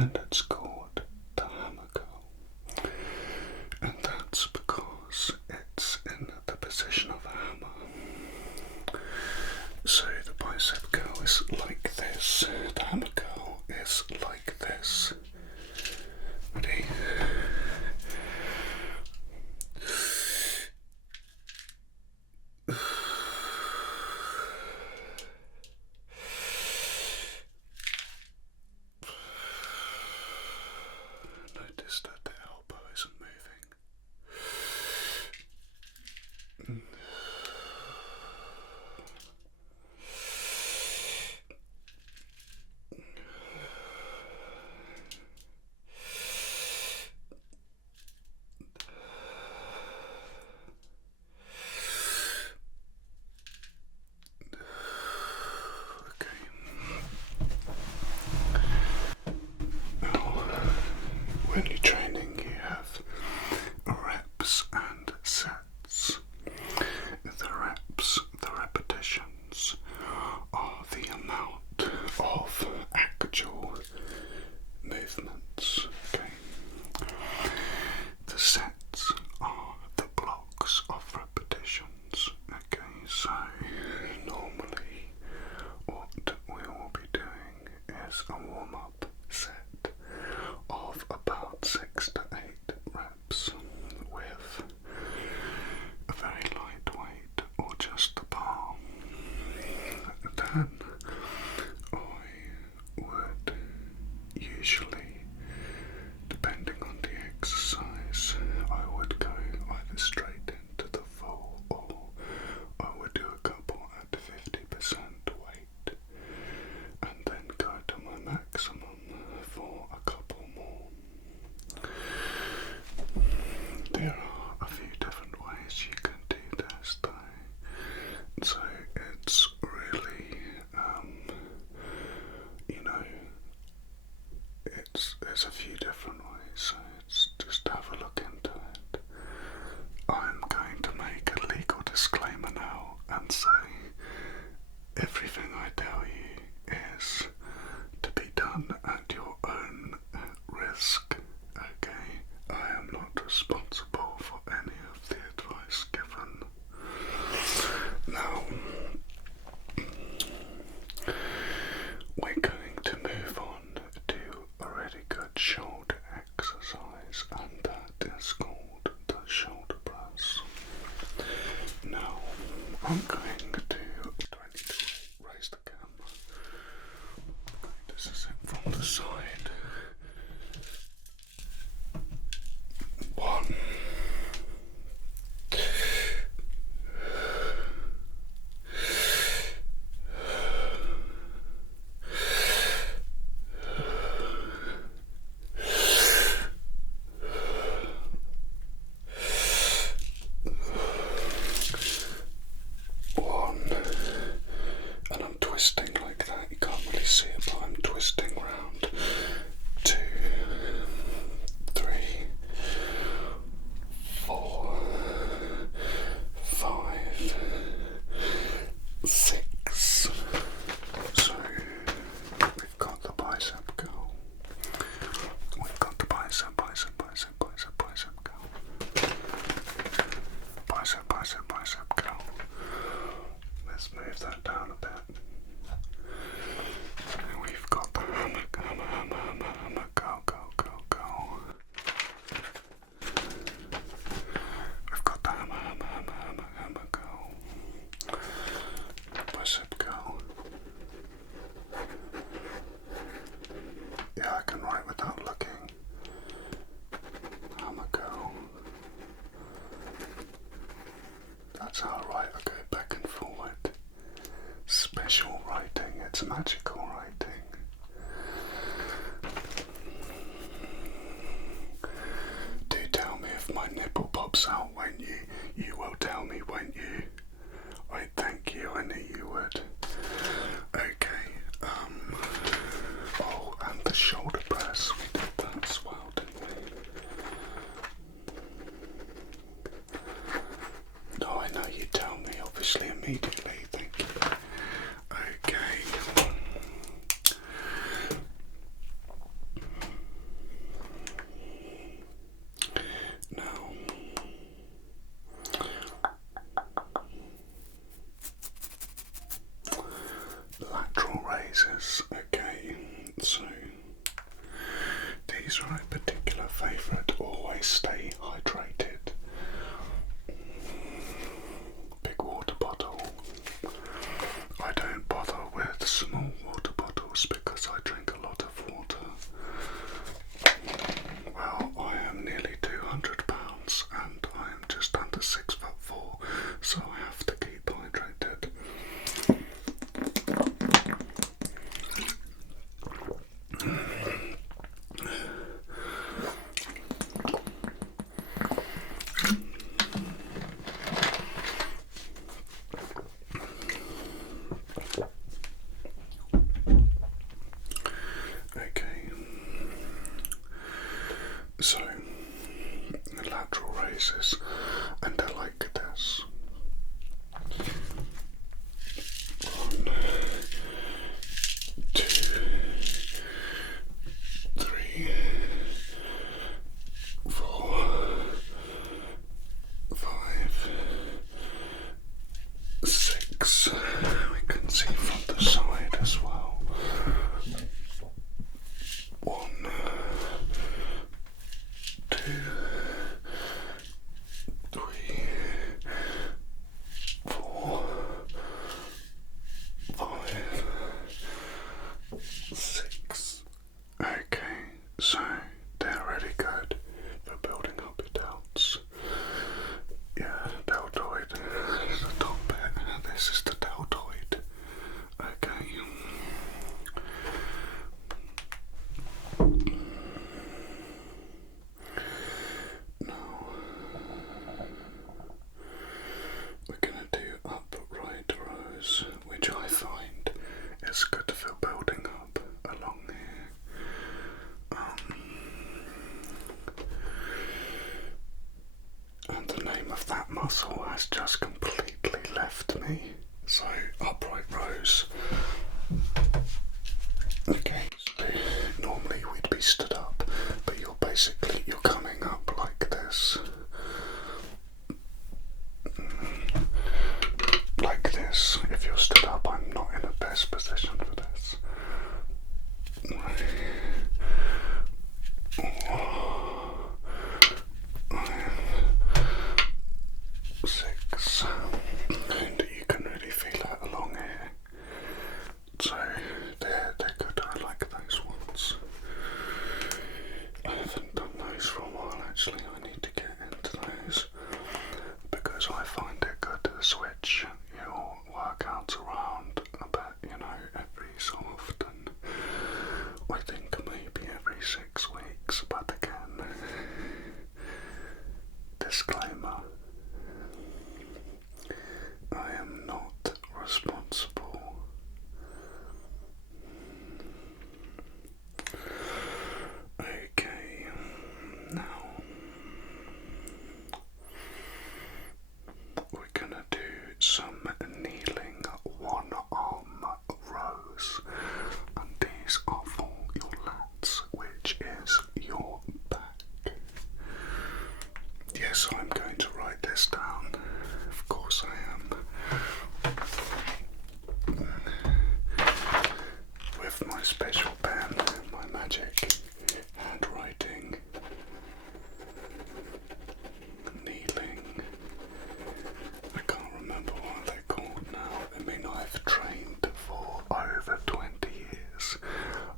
and it's called the hammer curl. And that's because it's in the position of a hammer. So the bicep curl is like this, the hammer curl is like this. Ready? Notice that the elbow isn't moving. When you're training, you have reps and sets. The reps, the repetitions, are the amount of actual movements. Okay. The sets are the blocks of repetitions. Okay, so normally what we will be doing is a warm-up set of about 6 to 8 reps with a very light weight or just the bar. Then I would usually, depending on the exercise, I would go either straight into the full or I would do a couple at 50% weight and then go to my maximum for a couple more. There are a few different ways you can do this though, so it's really, there's a few different ways, so it's just have a look into it. I'm going to make a legal disclaimer now and say everything I tell you is to be done at your own risk, okay? I am not responsible for any of the advice given. Now, we're going to move on to a really good shoulder exercise, and that is called the shoulder press. Now, I'm going to, do I need to raise the camera? This is it from the side. 1, 2, 1, and I'm twisting like that. You can't really see it, but I'm twisting round. So these are a particular favourite. Always stay hydrated. Big water bottle. I don't bother with small water bottles because I drink a lot of water. Well, I am nearly 200 pounds and I am just under 6'4", so I have to keep hydrated. Okay, so lateral raises, and they're like this. 1, 2, 3, 4, 5, 6. We can see from the side as well. 1, 2, 3, 4, 5, 6. Okay, so they're really good for building up your delts. Yeah, deltoid is the top bit, and this is the deltoid. Okay. Now we're going to do upright rows, which I find is good for building up along here. And the name of that muscle has just completely left me. So upright rows. Okay, so normally we'd be stood up, but you're coming up like this. Like this. If you're stood up, I'm not in the best position for this. 6, and you can really feel that along here. So they're good. I like those ones. I haven't done those for a while actually. I need to get into those because I find it good to switch your workouts around a bit, every so often. I think maybe every 6 weeks, but again, disclaimer, I am not responsible. Okay, now we're gonna do some kneeling 1-arm rows, and these are for your lats, which is your back. Yes, I'm going to write this down. Of course I am. With my special pen, my magic handwriting, kneeling. I can't remember what they're called now. I mean, I've trained for over 20 years,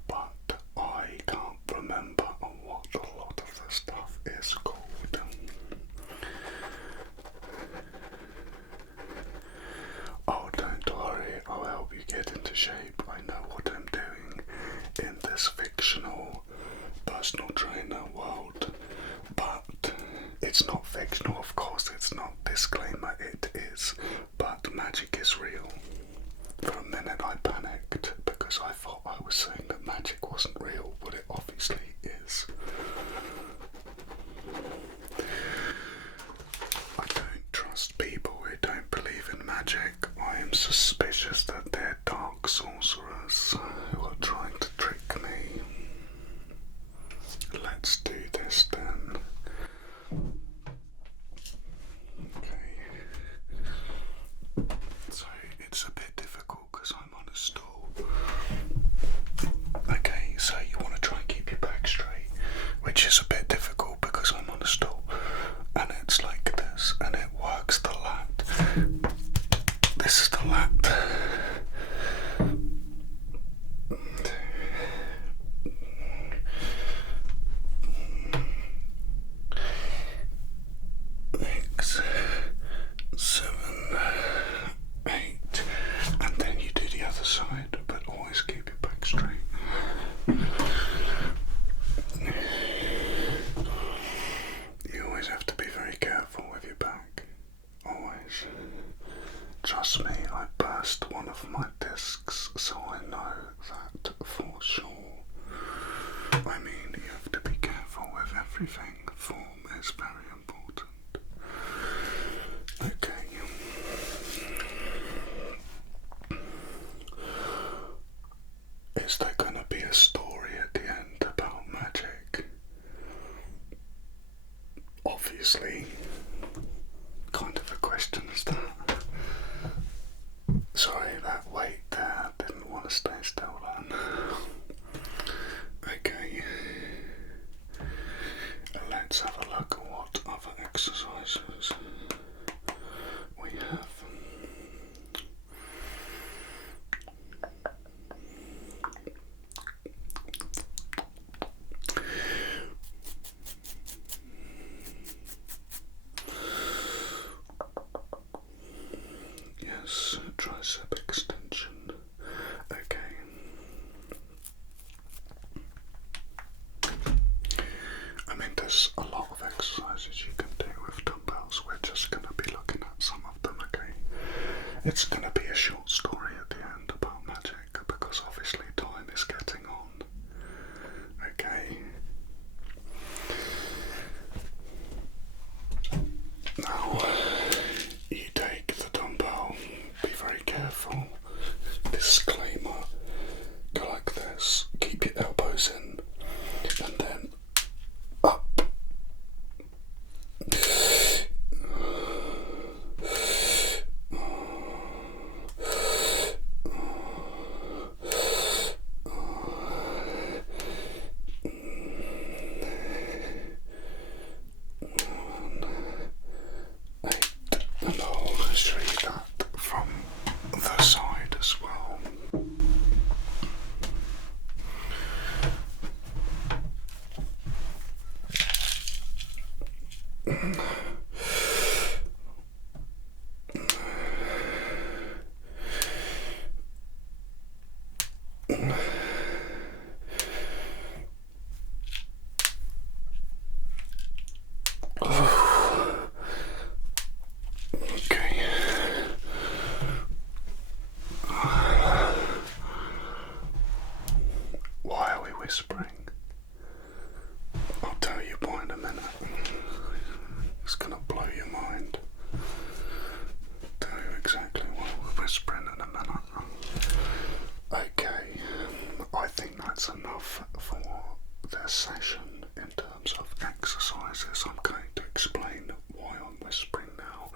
but I can't remember what a lot of the stuff is called. Oh, don't worry, I'll help you get into shape. I know what I'm doing in this fictional personal trainer world, but it's not fictional, of course, it's not. Disclaimer, it is, but magic is real. For a minute I panicked because I thought I was saying that magic wasn't real, but it obviously is. I don't trust people who don't believe in magic. I am suspicious that they're dark sorcerers who are trying to trick me. Let's do this then. Okay. So it's a bit difficult because I'm on a stool. Okay, so everything. Form is very important. Okay. Is there going to be a story at the end about magic? Obviously. Kind of a question is that. Sorry, that weight there, didn't want to stay still then. Okay. Let's have a look at what other exercises we have. Yes, tricep extension. Okay. I mean, there's a lot of exercises you can do with dumbbells. We're just going to be looking at some of them, okay? It's going to be a short story at the end about magic because obviously time is getting on. Okay. Now, you take the dumbbell, be very careful. Disclaimer, go like this, keep your elbows in, and then up. And I'll show you that from the side as well. Okay. Why are we whispering? I'll tell you why in a minute. It's gonna blow your mind. I'll tell you exactly why we're whispering in a minute. Okay, I think that's enough for this session in terms of exercises. I'm going to explain why I'm whispering now.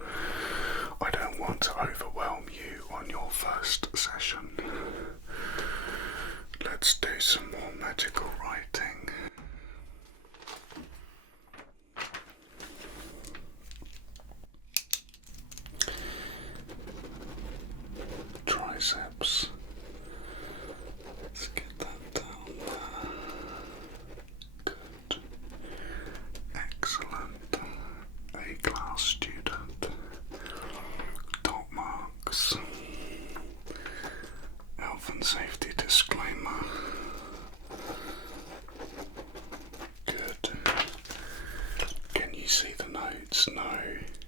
I don't want to overwhelm you on your first session. Let's do some more magical writing. Triceps. Let's get that down there. Good. Excellent. A-class student. Top marks. Health and safety disclaimer. Good. Can you see the notes? No.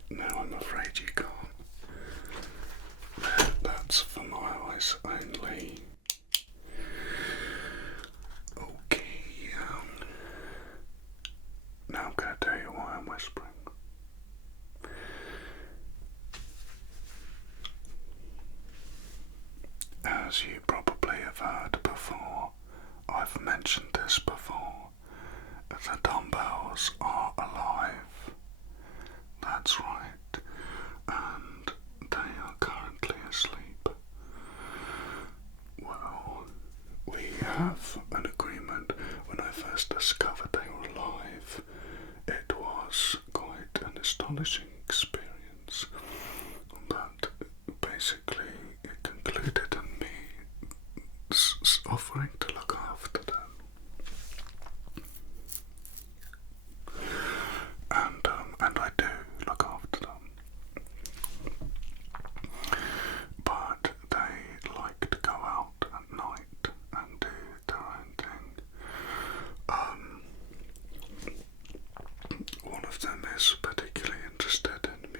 No, I'm afraid you can't. That's for my eyes only. Okay. Now I'm going to tell you why I'm whispering. As you probably have heard before, I've mentioned this before, the dumbbells are alive. That's right, and they are currently asleep. Well, we have an agreement. When I first discovered they were alive, it was quite an astonishing experience, but basically it concluded in me offering to look after them. And I do look after them. But they like to go out at night and do their own thing. One of them is particularly interested in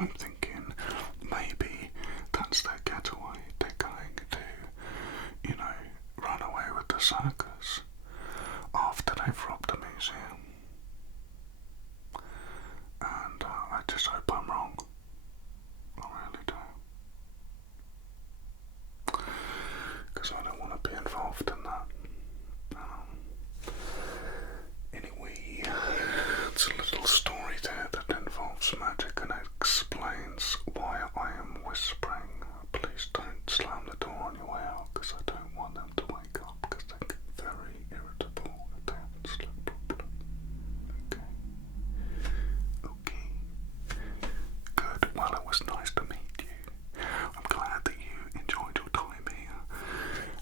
I'm thinking maybe that's their getaway. They're going to, you know, run away with the circus after they've robbed the museum. And I just hope I'm wrong. I really do. Because I don't want to be involved in that. Anyway, it's a little story there that involves magic and explains why I am whispering. Please don't slam the door on your way out, because I don't want them to wake up, because they get very irritable if they have a sleep problem. Okay. Good. Well, it was nice to meet you. I'm glad that you enjoyed your time here,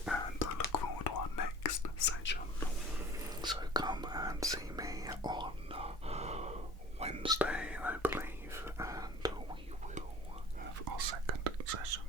and I look forward to our next session. So come and see me on Wednesday, I believe, and we will have our second session.